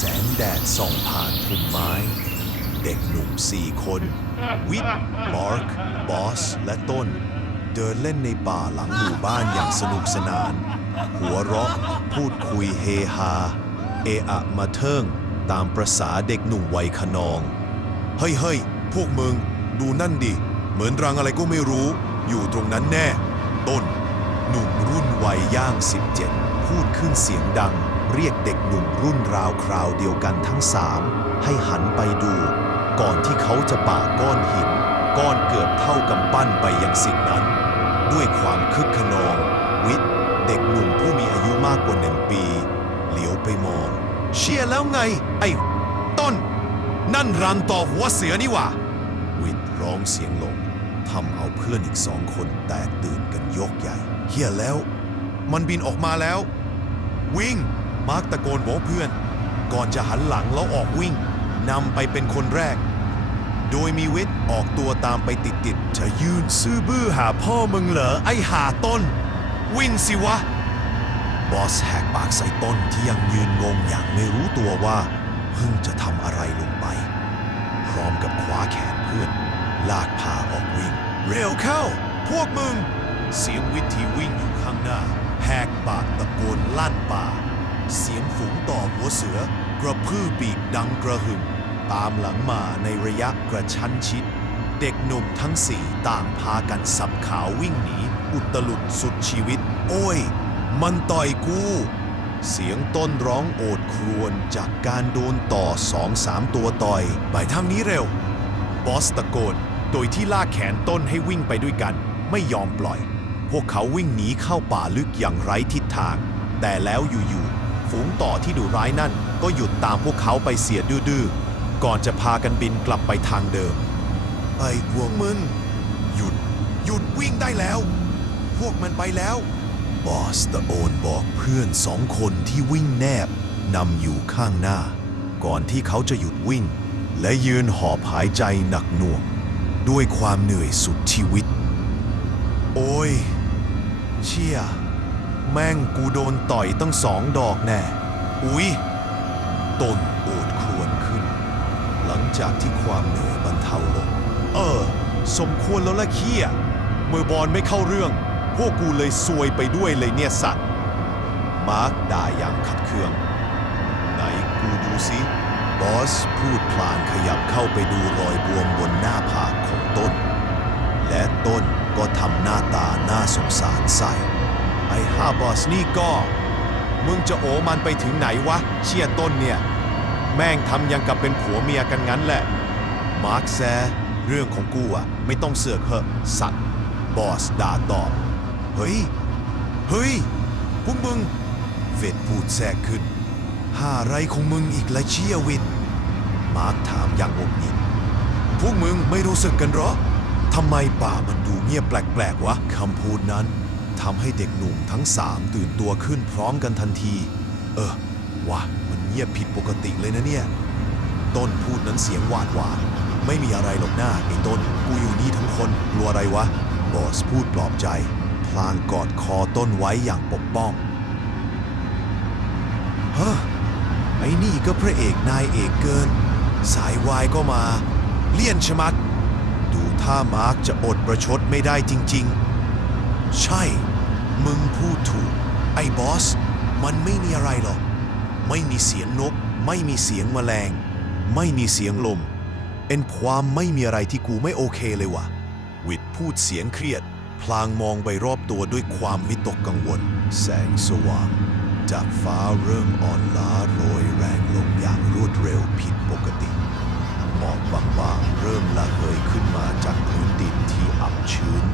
แสงแดดส่องผ่านพุ่มไม้ เด็กหนุ่ม4 คน วิท มาร์ค บอส และต้น เดินเล่นในป่าหลังหมู่บ้านอย่างสนุกสนาน หัวเราะพูดคุยเฮฮา เอะอะมาเทิงตามประษาเด็กหนุ่มวัยขนอง เฮ้ยเฮ้ยพวกมึง ดูนั่นดิ เหมือนรังอะไรก็ไม่รู้ อยู่ตรงนั้นแน่ ต้น หนุ่มรุ่นวัยย่าง 17 พูดขึ้นเสียงดัง เรียกเด็กหนุ่มรุ่นราวคราวเดียวกันทั้ง3ให้หันไปดู ก่อนที่เขาจะป่าก้อนหิน ก้อนเกือบเท่ากำปั้นไปยังสิ่งนั้น ด้วยความคึกขนอง วิทย์เด็กหนุ่มผู้มีอายุมากกว่า1 ปีเหลียวไปมอง เชี่ยแล้วไง ไอ้ต้น นั่นรังต่อหัวเสือนี่หว่าวิทย์ร้องเสียงหลงทำเอาเพื่อนอีก2 คนแตกตื่นกันยกใหญ่เฮียแล้ว มันบินออกมาแล้ว วิ่ง มาร์คตะโกนบอกเพื่อน ก่อนจะหันหลังแล้วออกวิ่งนำไปเป็นคนแรก โดยมีวิทย์ออกตัวตามไปติดๆจะยืนซื่อบื้อหาพ่อมึงเหรอไอ้หาต้น วิ่งสิวะ บอสแหกปากใส่ต้นที่ยังยืนงงอย่างไม่รู้ตัวว่าเพิ่งจะทำอะไรลงไป พร้อมกับคว้าแขนเพื่อนลากพาออกวิ่ง เร็วเข้า พวกมึง เสียงวิทย์ที่วิ่งอยู่ข้างหน้าแหกปากตะโกนลั่นป่า เสียงฝูงต่อหัวเสือกระพือปีกดังกระหึ่มตามหลังมาในระยะกระชั้นชิด เด็กหนุ่มทั้ง4ต่างพากันสับขาวิ่งหนีอุตลุดสุดชีวิต โอ้ย มันต่อยกู เสียงต้นร้องโอดครวญจากการโดนต่อ2-3 ตัวต่อยไปทางนี้เร็ว บอสตะโกนโดยที่ลากแขนต้นให้วิ่งไปด้วยกันไม่ยอมปล่อย พวกเขาวิ่งหนีเข้าป่าลึกอย่างไร้ทิศทาง แต่แล้วอยู่ๆฝูงต่อที่ดุร้ายนั่นก็หยุดตามพวกเขาไปเสียดื้อๆก่อนจะพากันบินกลับไปทางเดิมไอ้พวกมึงหยุดวิ่งได้แล้ว พวกมันไปแล้ว บอสตะโอนบอกเพื่อน2 คนที่วิ่งแนบนำอยู่ข้างหน้า ก่อนที่เขาจะหยุดวิ่ง และยืนหอบหายใจหนักหน่วงด้วยความเหนื่อยสุดชีวิต โอ้ย เชี่ย แม่งกูโดนต่อยตั้ง2 ดอกแน่ อุ๊ย ต้นโอดครวญขึ้น หลังจากที่ความเหนื่อยบรรเทาลง สมควรแล้วละเคียเมื่อบอลไม่เข้าเรื่อง พวกกูเลยซวยไปด้วยเลยเนี่ยสัตว์ มาร์คด่าอย่างขัดเคือง ไหนกูดูสิ บอสพูดพลางขยับเข้าไปดูรอยบวมบนหน้าผากของต้น และต้นก็ทำหน้าตาน่าสงสารใส่ ไอ้บอสนี่ก็ มึงจะโอมันไปถึงไหนวะ เชี่ยต้นเนี่ย แม่งทำยังกับเป็นผัวเมียกันงั้นแหละ มาร์คแซเรื่องของกูอะไม่ต้องเสือกเหอะสัตว์ บอสด่าตอบ เฮ้ยพวกมึง เวทพูดแทรกขึ้นหาอะไรของมึงอีกละเชี่ยวิทมาร์คถามอย่างงุนงิดพวกมึงไม่รู้สึกกันหรอทำไมป่ามันดูเงียบแปลกๆวะคำพูดนั้นทำให้เด็กหนุ่มทั้ง3ตื่นตัวขึ้นพร้อมกันทันทีวะมันเงียบผิดปกติเลยนะเนี่ยต้นพูดนั้นเสียงหวาดหวาไม่มีอะไรหรอกหน้าไอ้ต้นกูอยู่นี่ทั้งคนกลัวอะไรวะบอสพูดปลอบใจพลางกอดคอต้นไว้อย่างปกป้องไอ้นี่ก็พระเอกนายเอกเกินสายวายก็มาเลี่ยนชะมัดดูท่ามาร์คจะอดประชดไม่ได้จริงๆใช่มึงพูดถูกไอ้บอสมันไม่มีอะไรหรอกไม่มีเสียงนกไม่มีเสียงแมลงไม่มีเสียงลมเป็นความไม่มีอะไรที่กูไม่โอเคเลยว่ะวิทย์พูดเสียงเครียดพลางมองไปรอบตัวด้วยความวิตกกังวลแสงสว่างจากฟ้าเริ่มอ่อนล้าโรยแรงลงอย่างรวดเร็วผิดปกติหมอกบางๆเริ่มละเหยขึ้นมาจากพื้นดินที่อับชื้น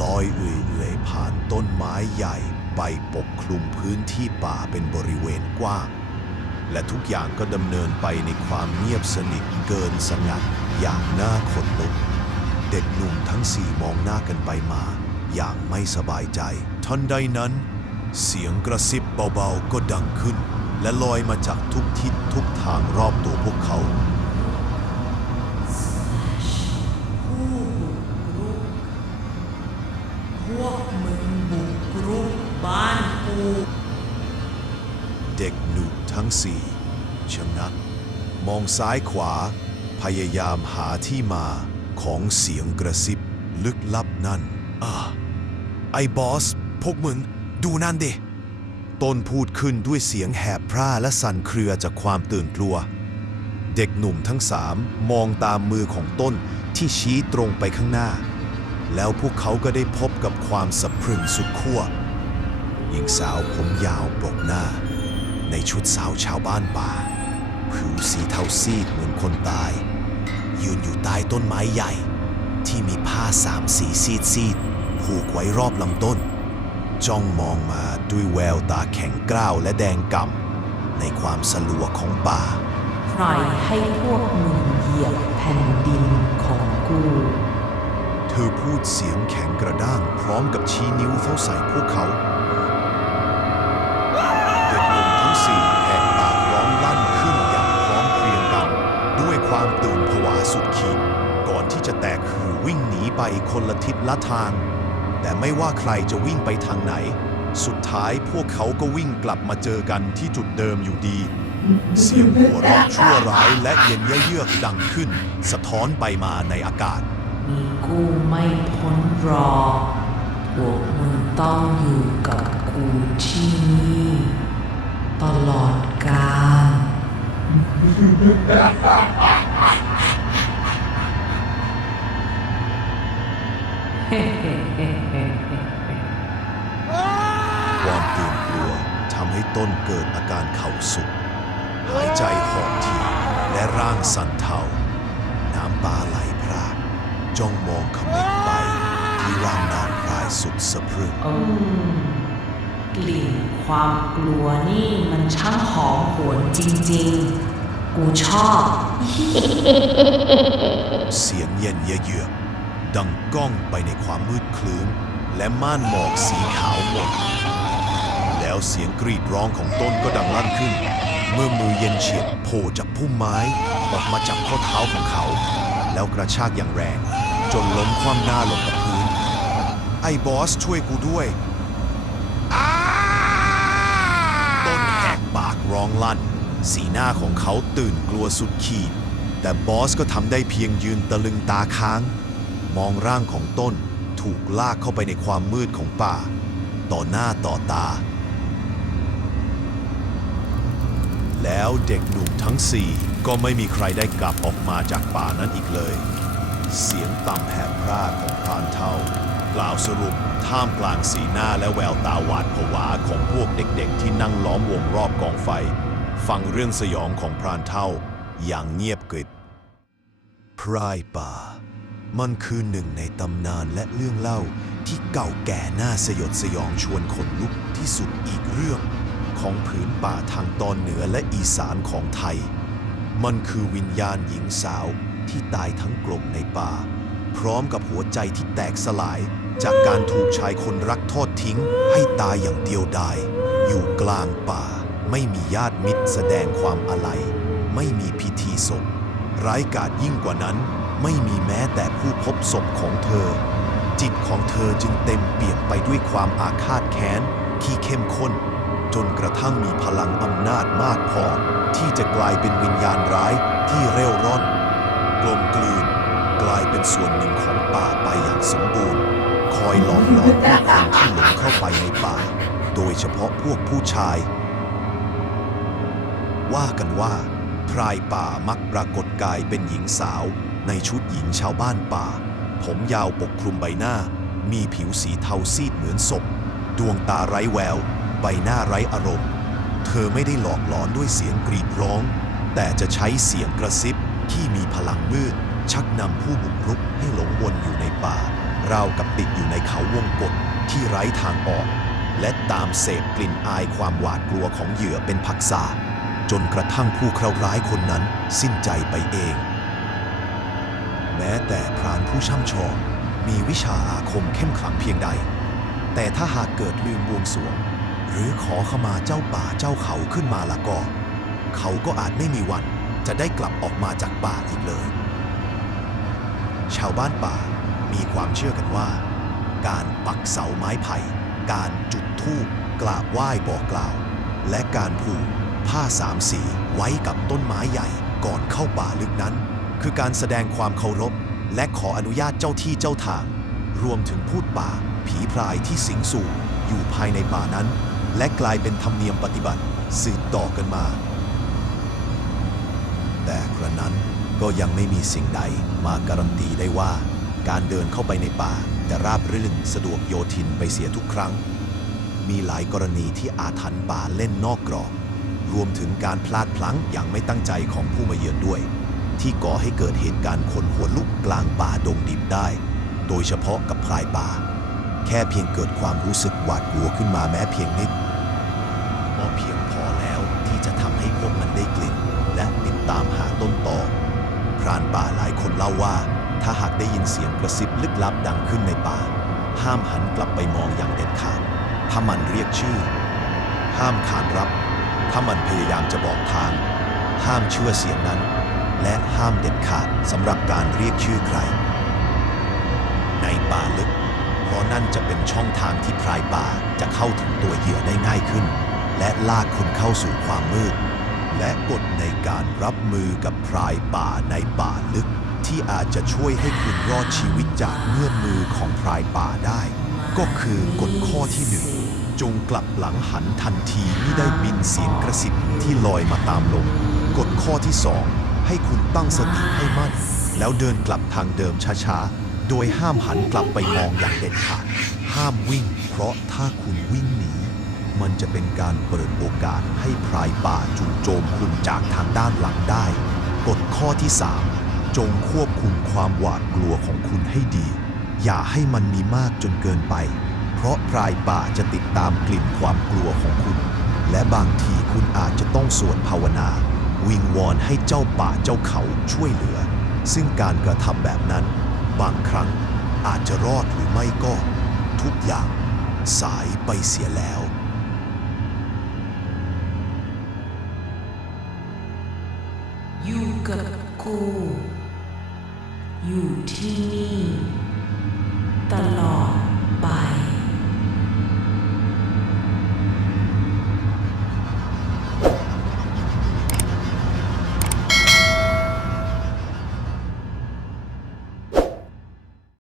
ลอยเอื่อยผ่านต้นไม้ใหญ่ไปปกคลุมพื้นที่ป่าเป็นบริเวณกว้างและทุกอย่างก็ดำเนินไปในความเงียบสนิทเกินสงัดอย่างน่าขนลุกเด็กหนุ่มทั้ง4มองหน้ากันไปมาอย่างไม่สบายใจทันใดนั้นเสียงกระซิบเบาๆก็ดังขึ้นและลอยมาจากทุกทิศทุกทางรอบตัวพวกเขาพวกมึงบุกรุกบ้านกู เด็กหนุ่มทั้ง4 ชะงักมองซ้ายขวาพยายามหาที่มาของเสียงกระซิบลึกลับนั่นไอ้บอสพวกมึงดูนั่นดิต้นพูดขึ้นด้วยเสียงแหบพร่าและสั่นเครือจากความตื่นกลัวเด็กหนุ่มทั้งสามมองตามมือของต้นที่ชี้ตรงไปข้างหน้าแล้วพวกเขาก็ได้พบกับความสะพรึงสุดขั้วหญิงสาวผมยาวปกหน้าในชุดสาวชาวบ้านป่าผิวสีเทาซีดเหมือนคนตายยืนอยู่ใต้ต้นไม้ใหญ่ที่มีผ้าสามสีซีดผูกไว้รอบลำต้นจ้องมองมาด้วยแววตาแข็งกร้าวและแดงก่ำในความสลัวของป่าใครให้พวกมึงเหยียบแผ่นดินของกู เธอพูดเสียงแข็งกระด้างพร้อมกับชี้นิ้วเข้าใส่พวกเขาเด็กหนุ่มทั้งสี่แหกปากร้องลั่นขึ้นอย่างพร้อมเพรียงกันด้วยความตื่นผวาสุดขีดก่อนที่จะแตกฮือวิ่งหนีไปคนละทิศละทางแต่ไม่ว่าใครจะวิ่งไปทางไหนสุดท้ายพวกเขาก็วิ่งกลับมาเจอกันที่จุดเดิมอยู่ดีเสียงหัวเราะชั่วร้ายและเย็นเยือกดังขึ้นสะท้อนไปมาในอากาศมีกูไม่พ้นหรอกพวกมึงต้องอยู่กับกูที่นี่ตลอดกาล ความตื่นกลัวทำให้ต้นเกิดอาการเข่าสุดหายใจหอบถี่และร่างสั่นเทาน้ำตาไหลพรากจ้องมองเขม็งไปที่ร่างนางพรายสุดสะพรึงกลิ่นความกลัวนี่มันช่างหอมหวนจริงๆกูชอบ เสียงเย็นเยือกดังก้องไปในความมืดคลื้นและม่านหมอกสีขาวหมดแล้วเสียงกรีดร้องของต้นก็ดังลั่นขึ้นเมื่อมือเย็นเฉียบโผล่จากพุ่มไม้ออกมาจับข้อเท้าของเขาแล้วกระชากอย่างแรงจนล้มคว่ำหน้าลงกับพื้นไอ้บอสช่วยกูด้วยต้นแหกปากร้องลั่นสีหน้าของเขาตื่นกลัวสุดขีดแต่บอสก็ทำได้เพียงยืนตะลึงตาค้างมองร่างของต้นถูกลากเข้าไปในความมืดของป่าต่อหน้าต่อตาแล้วเด็กหนุ่มทั้งสี่ก็ไม่มีใครได้กลับออกมาจากป่านั้นอีกเลยเสียงต่ำแหบพร่าของพรานเฒ่ากล่าวสรุปท่ามกลางสีหน้าและแววตาหวาดผวาของพวกเด็กๆที่นั่งล้อมวงรอบกองไฟฟังเรื่องสยองของพรานเฒ่าอย่างเงียบกริบพรายป่ามันคือหนึ่งในตำนานและเรื่องเล่าที่เก่าแก่น่าสยดสยองชวนขนลุกที่สุดอีกเรื่องของผืนป่าทางตอนเหนือและอีสานของไทยมันคือวิญญาณหญิงสาวที่ตายทั้งกลมในป่าพร้อมกับหัวใจที่แตกสลายจากการถูกชายคนรักทอดทิ้งให้ตายอย่างเดียวดายอยู่กลางป่าไม่มีญาติมิตรแสดงความอาลัยไม่มีพิธีศพร้ายกาจยิ่งกว่านั้นไม่มีแม้แต่ผู้พบศพของเธอจิตของเธอจึงเต็มเปี่ยมไปด้วยความอาฆาตแค้นที่เข้มข้นจนกระทั่งมีพลังอำนาจมากพอที่จะกลายเป็นวิญญาณร้ายที่เร่ร่อนกลมกลืนกลายเป็นส่วนหนึ่งของป่าไปอย่างสมบูรณ์คอยหลอกหลอนผู้คนที่หลงเข้าไปในป่าโดยเฉพาะพวกผู้ชายว่ากันว่าพรายป่ามักปรากฏกายเป็นหญิงสาวในชุดหญิงชาวบ้านป่าผมยาวปกคลุมใบหน้ามีผิวสีเทาซีดเหมือนศพดวงตาไร้แววใบหน้าไร้อารมณ์เธอไม่ได้หลอกหลอนด้วยเสียงกรีดร้องแต่จะใช้เสียงกระซิบที่มีพลังมืดชักนำผู้บุกรุกให้หลงวนอยู่ในป่าราวกับติดอยู่ในเขาวงกฏที่ไร้ทางออกและตามเสพกลิ่นอายความหวาดกลัวของเหยื่อเป็นผักษาจนกระทั่งผู้เคราะห์ร้ายคนนั้นสิ้นใจไปเองแม้แต่พรานผู้ช่ำชองมีวิชาอาคมเข้มขลังเพียงใดแต่ถ้าหากเกิดลืมบวงสรวงหรือขอขมาเจ้าป่าเจ้าเขาขึ้นมาละก็เขาก็อาจไม่มีวันจะได้กลับออกมาจากป่าอีกเลยชาวบ้านป่ามีความเชื่อกันว่าการปักเสาไม้ไผ่การจุดธูปกราบไหว้บอกกล่าวและการผูก ผ้าสามสีไว้กับต้นไม้ใหญ่ก่อนเข้าป่าลึกนั้น คือการแสดงความเคารพและขออนุญาตเจ้าที่เจ้าทาง รวมถึงพูดป่าผีพรายที่สิงสู่อยู่ภายในป่านั้น และกลายเป็นธรรมเนียมปฏิบัติสืบต่อกันมา แต่ครั้นนั้นก็ยังไม่มีสิ่งใดมาการันตีได้ว่าการเดินเข้าไปในป่าจะราบรื่นสะดวกโยทินไปเสียทุกครั้ง มีหลายกรณีที่อาถรรพ์ป่าเล่นนอกกรอบรวมถึงการพลาดพลั้งอย่างไม่ตั้งใจของผู้มาเยือนด้วย ที่ก่อให้เกิดเหตุการณ์คนหัวลุกกลางป่าดงดิบได้ โดยเฉพาะกับพรายป่า แค่เพียงเกิดความรู้สึกหวาดกลัวขึ้นมาแม้เพียงนิดก็เพียงพอแล้วที่จะทำให้พวกมันได้กลิ่นและติดตามหาต้นตอพรานป่าหลายคนเล่าว่าถ้าหากได้ยินเสียงกระซิบลึกลับดังขึ้นในป่าห้ามหันกลับไปมองอย่างเด็ดขาดถ้ามันเรียกชื่อห้ามขานรับถ้ามันพยายามจะบอกทางห้ามเชื่อเสียงนั้นและห้ามเด็ดขาดสำหรับการเรียกชื่อใครในป่าลึกเพราะนั่นจะเป็นช่องทางที่พรายป่าจะเข้าถึงตัวเหยื่อได้ง่ายขึ้นและลากคุณเข้าสู่ความมืดและกฎในการรับมือกับพรายป่าในป่าลึกที่อาจจะช่วยให้คุณรอดชีวิตจากเงื้อมมือของพรายป่าได้ก็คือกฎข้อที่หนึ่งจงกลับหลังหันทันทีที่ได้บินเสียงกระซิบที่ลอยมาตามลมกฎข้อที่สองให้คุณตั้งสติให้มั่นแล้วเดินกลับทางเดิมช้าๆโดยห้ามหันกลับไปมองอย่างเด็ดขาดห้ามวิ่งเพราะถ้าคุณวิ่งหนีมันจะเป็นการเปิดโอกาสให้พรายป่าจู่โจมคุณจากทางด้านหลังได้กฎข้อที่สามจงควบคุมความหวาดกลัวของคุณให้ดีอย่าให้มันมีมากจนเกินไปเพราะพรายป่าจะติดตามกลิ่นความกลัวของคุณและบางทีคุณอาจจะต้องสวดภาวนาวิงวอนให้เจ้าป่าเจ้าเขาช่วยเหลือซึ่งการกระทำแบบนั้นบางครั้งอาจจะรอดหรือไม่ก็ทุกอย่างสายไปเสียแล้วอยู่กับกูอยู่ที่นี่